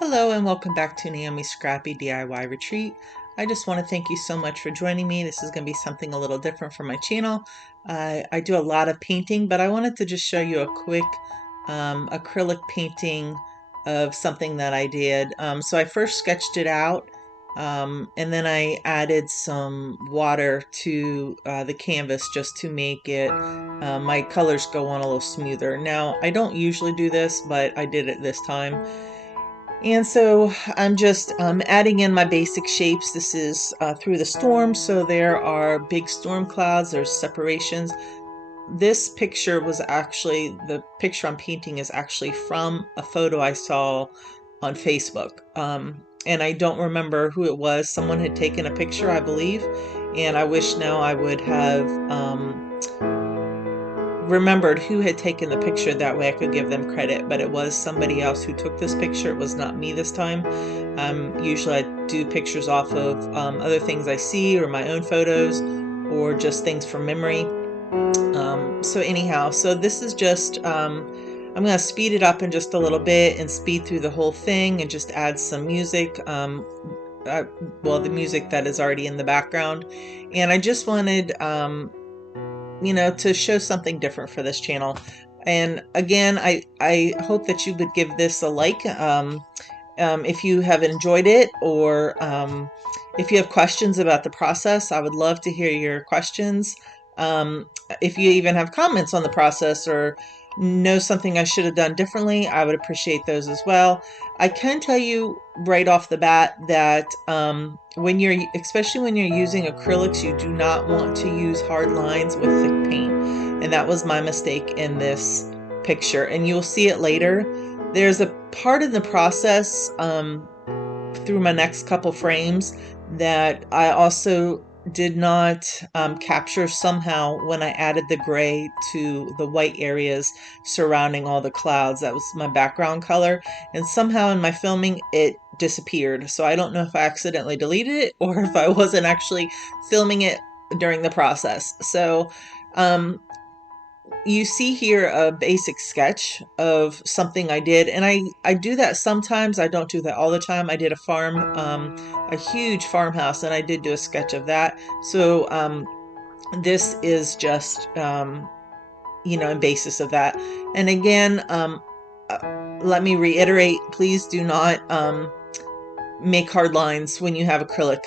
Hello and welcome back to Naomi's Scrappy DIY Retreat. I just want to thank you so much for joining me. This is going to be something a little different for my channel. I do a lot of painting, but I wanted to just show you a quick acrylic painting of something that I did. So I first sketched it out and then I added some water to the canvas just to make it my colors go on a little smoother. Now, I don't usually do this, but I did it this time. And so I'm just adding in my basic shapes. This is through the storm, so there are big storm clouds, there's separations. This picture was actually, the picture I'm painting is actually from a photo I saw on Facebook. And I don't remember who it was. Someone had taken a picture, I believe, and I wish now I would have remembered who had taken the picture. That way I could give them credit, but it was somebody else who took this picture. It was not me this time. Usually I do pictures off of other things I see or my own photos or just things from memory. So anyhow, so this is just I'm going to speed it up in just a little bit and speed through the whole thing and just add some music, well, the music that is already in the background. And I just wanted to show something different for this channel. And again, I hope that you would give this a like if you have enjoyed it, or if you have questions about the process. I would love to hear your questions. Um, if you even have comments on the process or know something I should have done differently, I would appreciate those as well. I can tell you right off the bat that especially when you're using acrylics, you do not want to use hard lines with thick paint. And that was my mistake in this picture. And you'll see it later. There's a part in the process through my next couple frames that I also did not capture somehow when I added the gray to the white areas surrounding all the clouds. That was my background color, and somehow in my filming it disappeared. So I don't know if I accidentally deleted it or if I wasn't actually filming it during the process. So you see here a basic sketch of something I did, and I do that sometimes. I don't do that all the time. I did a farm, a huge farmhouse, and I did do a sketch of that. So this is just a basis of that. And again, let me reiterate, please do not make hard lines when you have acrylic,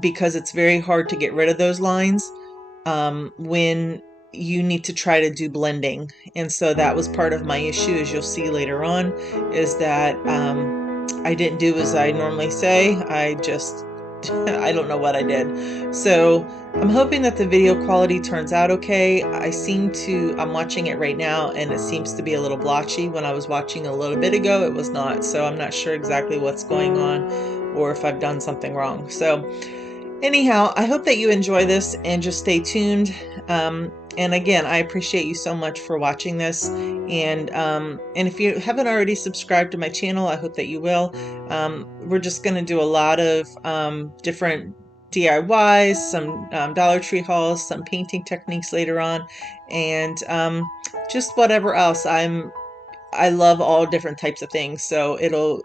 because it's very hard to get rid of those lines when you need to try to do blending. And so that was part of my issue, as you'll see later on, is that I didn't do as I normally say. I just I don't know what I did. So I'm hoping that the video quality turns out okay. I'm watching it right now and it seems to be a little blotchy. When I was watching a little bit ago, it was not. So I'm not sure exactly what's going on or if I've done something wrong. So anyhow, I hope that you enjoy this and just stay tuned. And again, I appreciate you so much for watching this. And if you haven't already subscribed to my channel, I hope that you will. We're just going to do a lot of different DIYs, some Dollar Tree hauls, some painting techniques later on, and just whatever else. I love all different types of things, so it'll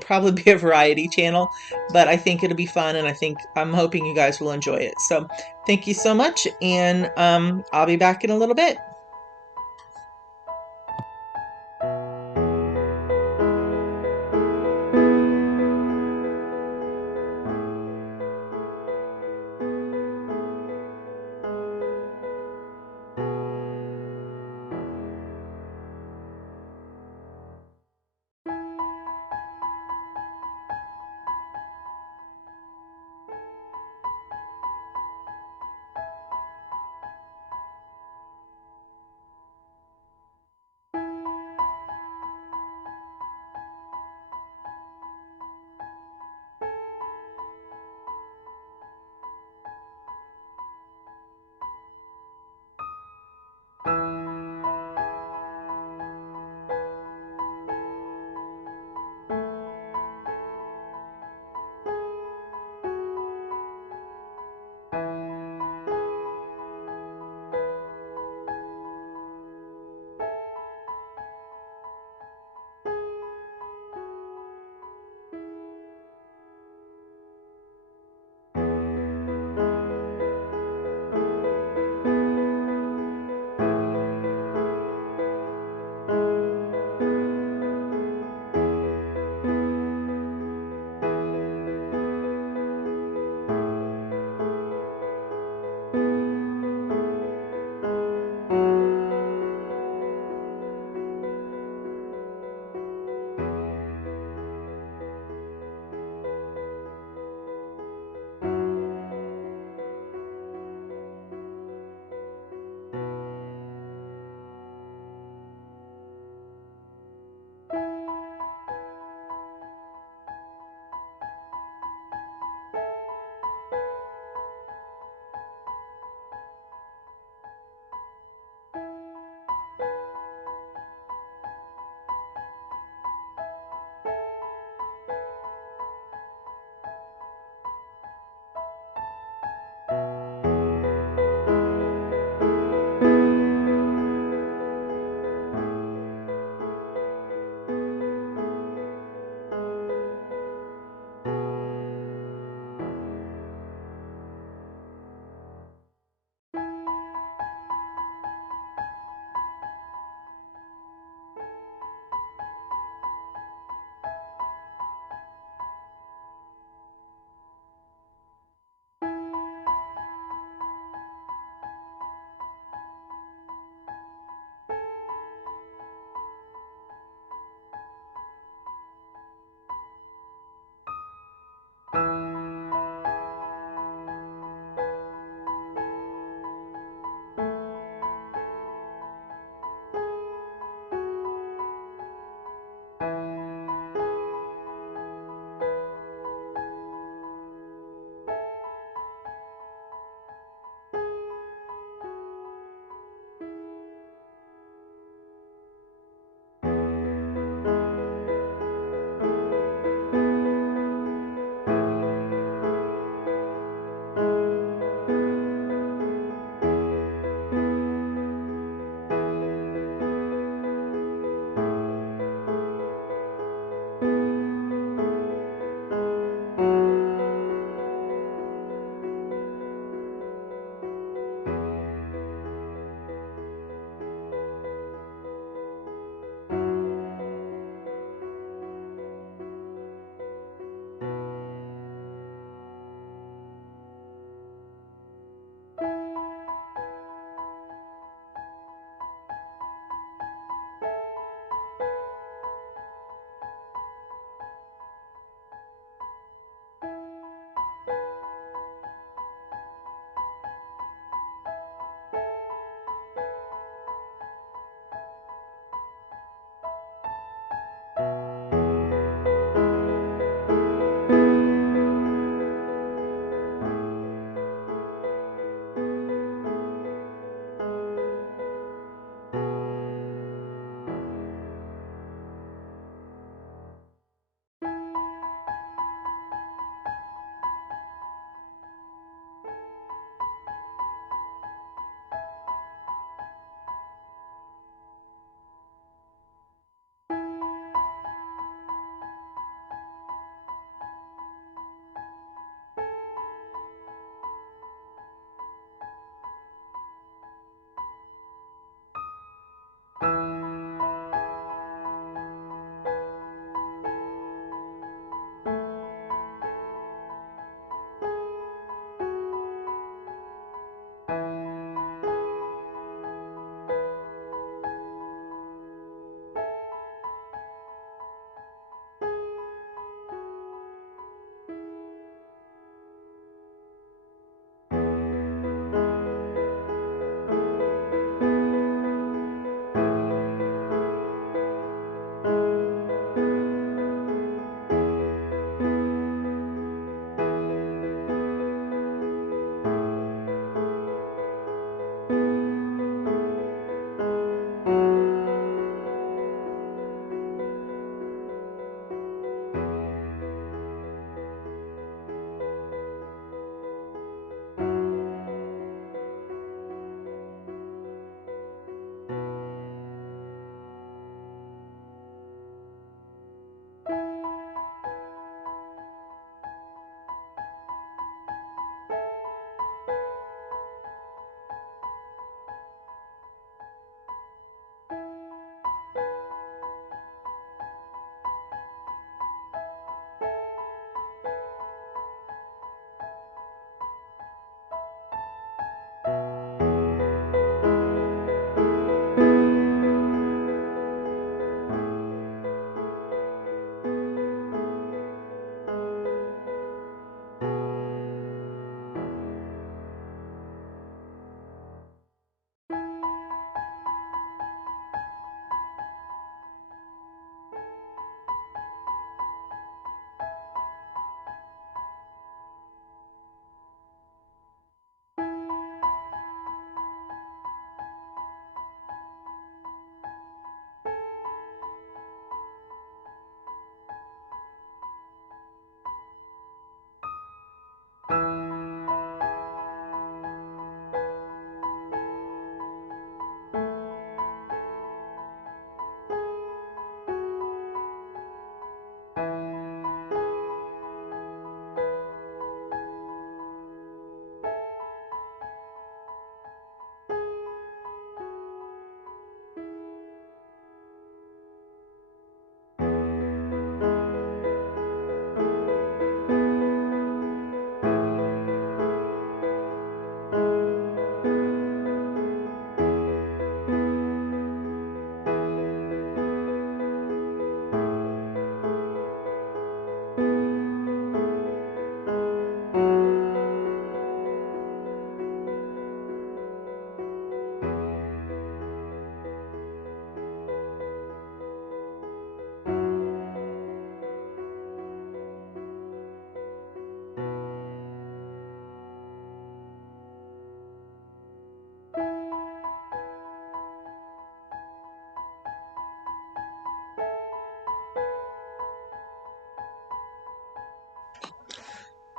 probably be a variety channel, but I think it'll be fun, and I'm hoping you guys will enjoy it. So thank you so much, and I'll be back in a little bit.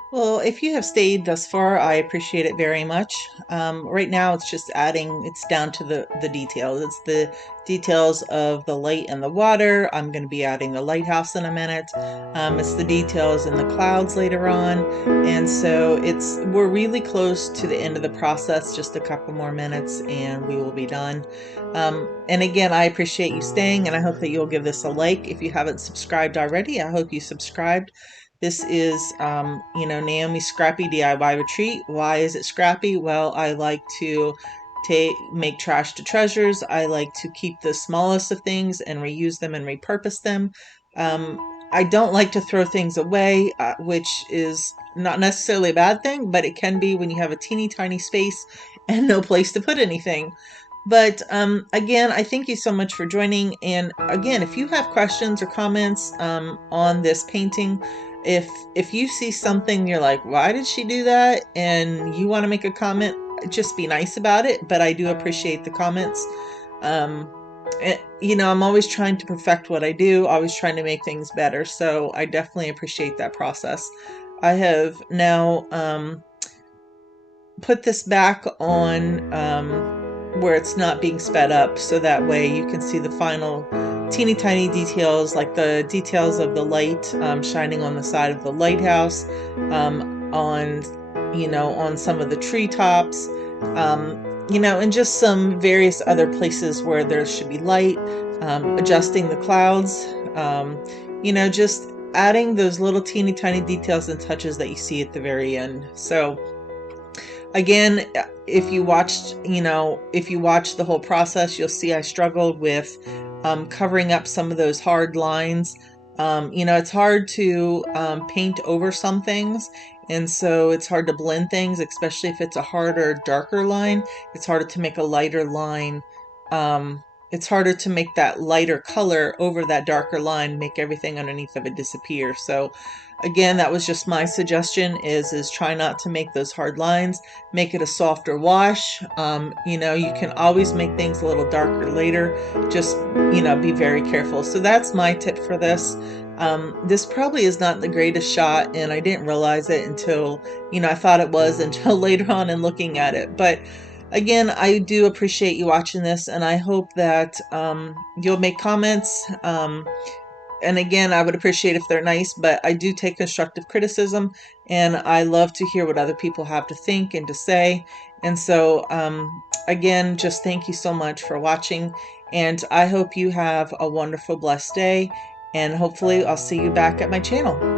Well, if you have stayed thus far, I appreciate it very much. Right now, it's just adding, it's down to the details. It's the details of the light and the water. I'm going to be adding the lighthouse in a minute. It's the details in the clouds later on. And so we're really close to the end of the process, just a couple more minutes and we will be done. And again, I appreciate you staying and I hope that you'll give this a like. If you haven't subscribed already, I hope you subscribed. This is, Naomi's Scrappy DIY Retreat. Why is it scrappy? Well, I like to make trash to treasures. I like to keep the smallest of things and reuse them and repurpose them. I don't like to throw things away, which is not necessarily a bad thing, but it can be when you have a teeny tiny space and no place to put anything. But again, I thank you so much for joining. And again, if you have questions or comments on this painting, if you see something you're like, why did she do that? And you want to make a comment, just be nice about it. But I do appreciate the comments. I'm always trying to perfect what I do, always trying to make things better. So I definitely appreciate that process. I have now put this back on where it's not being sped up, so that way you can see the final teeny tiny details, like the details of the light shining on the side of the lighthouse, on some of the treetops, and just some various other places where there should be light, adjusting the clouds, just adding those little teeny tiny details and touches that you see at the very end. So again, if you watched the whole process, you'll see I struggled with covering up some of those hard lines. It's hard to paint over some things, and so it's hard to blend things, especially if it's a harder, darker line. It's harder to make a lighter line. It's harder to make that lighter color over that darker line, make everything underneath of it disappear. So again, that was just my suggestion is try not to make those hard lines, make it a softer wash. You can always make things a little darker later, just, be very careful. So that's my tip for this. This probably is not the greatest shot, and I didn't realize it until, I thought it was until later on in looking at it. But again, I do appreciate you watching this, and I hope that you'll make comments. And again, I would appreciate if they're nice, but I do take constructive criticism, and I love to hear what other people have to think and to say. And so, again, just thank you so much for watching, and I hope you have a wonderful, blessed day, and hopefully I'll see you back at my channel.